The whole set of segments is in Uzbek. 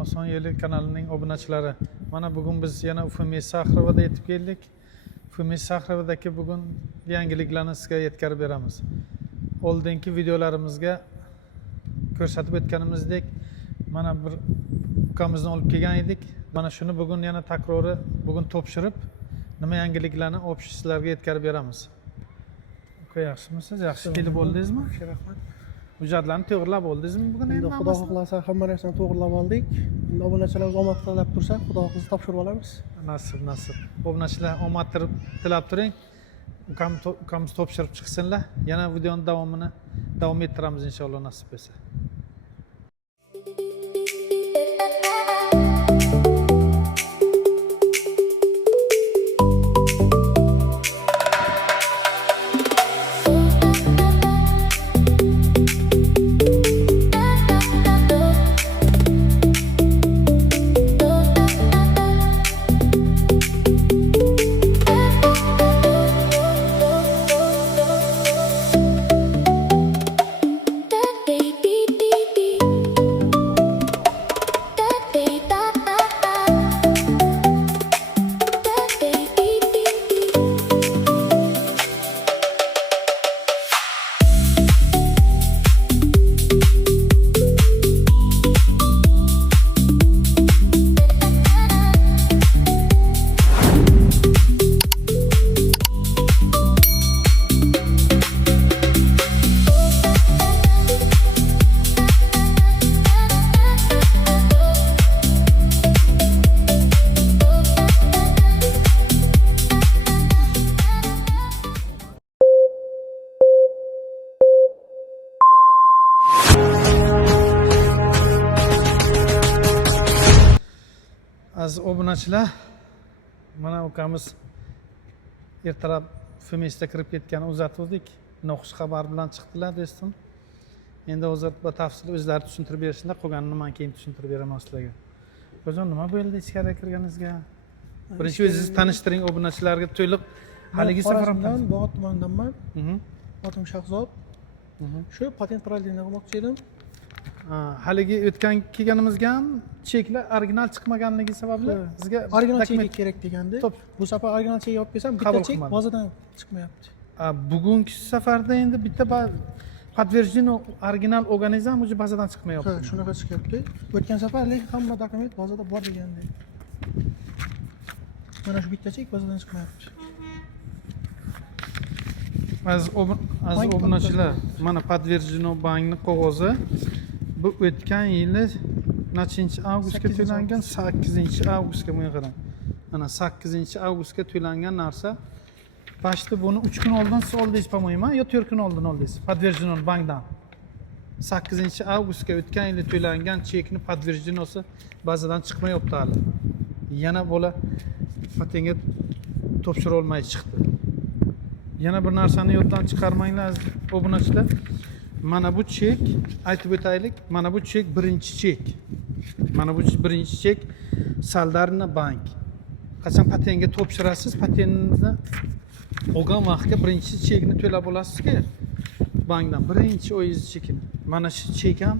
Oson Yo'li kanalining obunachilari. Mana bugun biz yana Ufumis Saxrovada yetib keldik. Ufumis Saxrovadagi bugun yangiliklarni sizga yetkazib beramiz. Oldingi videolarimizga ko'rsatib o'tganimizdek, mana bir ukamizni olib kelgan edik. Mana shuni bugun yana takrori bugun topshirib, nima yangiliklarni sizlarga yetkazib beramiz. Uka, yaxshimisiz? Yaxshi kelib bo'ldingizmi? Rahmat. Hujjatlarni to'g'rilab oldingizmi bugun? Endi Xudo xohlasa hamma narsani to'g'rilab oldik. Endi obunachilarimiz omad tilab tursa, Xudo xohlasa topshirib olamiz. Nasib. Obunachilar omad tilab turing. Ukamiz topshirib chiqsinlar. Yana videoning davomini davom ettiramiz inshaalloh nasib etsa. Aziz obunachilar, mana ukamiz ertalab Ufumisga kirib ketgani uzatuvdik. Noxush xabar bilan chiqdilar do'stim. Endi hozir batafsil o'zlari tushuntirib berishlar, qolganini men keyin tushuntirib beraman sizlarga. O'zim nima bo'ldi ichkariga kirganingizga? Birinchi o'zingizni tanishtiring obunachilarga to'liq. Haligi safarimdan Bog'ot tumanidanman. Otim Shahzod. Shu patent parallelini qilmoqchi edim. Haligi o'tgan kelganimizga ham cheklar original chiqmaganligi sababli bizga original chek kerak degandi. Bu safar original chek olib kelsam, bitta chek bazadan chiqmayapti. Bugungi safarda endi bitta подтверждение original olganingiz ham o'zi bazadan chiqmayapti. Ha, shunaqa chiqyapti. O'tgan safar lekin hamma dokument bazada bor degandi. Mana shu bitta chek bazadan chiqmayapti. Aziz obunachilar, mana подтверждение bankning qog'ozi. Bu o'tgan yili nechinchi avgustga to'langan 8-avgustga bunga qarang. Mana 8-avgustga to'langan narsa. Başta bunu 3 kun oldin siz oldingiz, по-моему, yo 4 kun oldin oldingiz. Подтверждение bankdan. 8-avgustga o'tgan yili to'langan chekni подтверждениесі bazadan chiqmayapti hali. Yana bo'la patentga topshira olmay chiqdi. Yana bir narsani yoddan chiqarmanglar obunachilar. Mana bu chek, aytib o'taylik, mana bu chek birinchi chek. Mana bu birinchi chek Saldarna bank. Qachon patentga topshirasiz, patentni olgan vaqtga birinchi chekni to'lab olasizki, bankdan birinchi o'zingiz chekini. Mana shu chek ham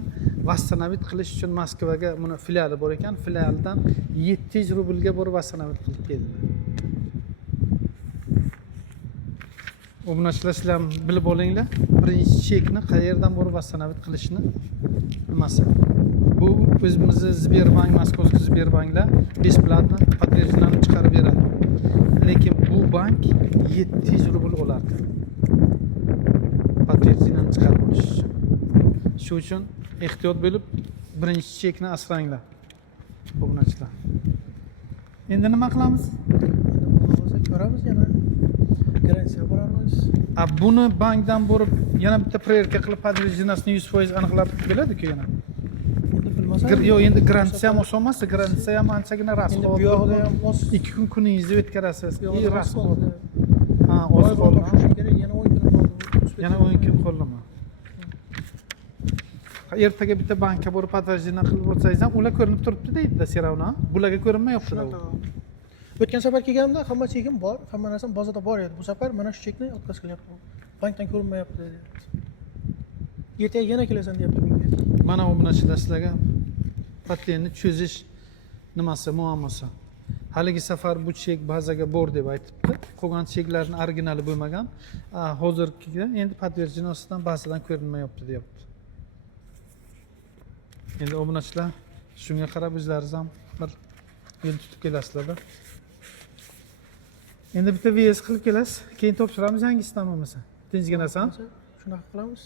vassanavit qilish uchun Moskvaga buni filiali bor ekan, filialdan 700 rublga borib vassanavit qilib keldi. Obunachilar sizlar bilib olinglar, birinchi chekni qayerdan borib vassanavit qilishni bilmasa. Bu o'zimizning Sberbank, Moskovskiy Sberbanklar besplatno подтверждениені chiqarib beradi. Lekin bu bank 700 rubl olar ekan. Подтверждениені chiqarib olish uchun. Shu uchun ehtiyot bo'lib, birinchi chekni asranglar. Obunachilar. Endi nima qilamiz? Hozir ko'ramiz yana. Garantiya boramiz. Buni bankdan borib yana bitta proverka qilib подтверждениесini 100% aniqlab beradi-ku yana. Yo'q, endi garantiya ham oson emas, garantiya ham anchagina rasm. Bu yoqda ham 2 kun kuningizni o'tkazasiz. Rasm qoldi. Ha, oz qoldi. Yana 10 kun qoldi. Yana 10 kun qoldimi? Ertaga bitta bankka borib подтверждение qilib o'tsangiz ham ular ko'rinib turibdi deydi-da, Seravna. Bularga ko'rinmayapti. O'tgan safar kelganimda hamma chekim bor, hamma narsam bazada bor edi. Bu safar mana shu chekni o'tkaz qilyapman. Bankdan ko'rinmayapti deyapti. Ertaga yana kelasan deyapti menga. Mana obunachilar sizlarga patentni cho'zish nimasi muammosi. Haligi safar bu chek bazaga bor deb aytibdi. Qolgan cheklarning originali bo'lmagan. Hozirgiga endi подтверждение ostidan bazadan ko'rinmayapti deyapti. Endi obunachilar shunga qarab o'zlaringiz ham bir yo'l tutib kelasizlar. Endi bitta VS qilib kelasiz, keyin topshiramiz yangisidan bo'lmasa. Tinchginasan. Shunaqa qilamiz.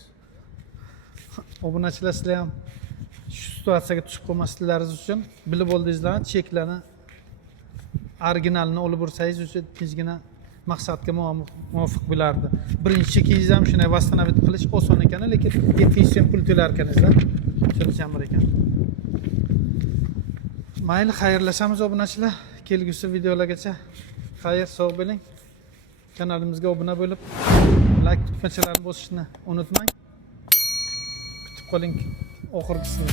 Obunachilar sizlar ham shu situatsiyaga tushib qolmasliklaringiz uchun bilib oldingizlar, cheklarni originalini olib bursangiz o'sha tinchgina maqsadga muvofiq bo'lardi. Birinchi chekingiz ham shunday восстановить qilish oson ekan, lekin 700 so'm pul to'lar ekaningizlar. Tushuncham bor ekan. Mayli, xayrlashamiz obunachilar. Kelgusi videolargacha xayr, sog' bo'ling. Kanalimizga obuna bo'lib, like tugmachalarini bosishni unutmang. Kutib qoling oxirgisini.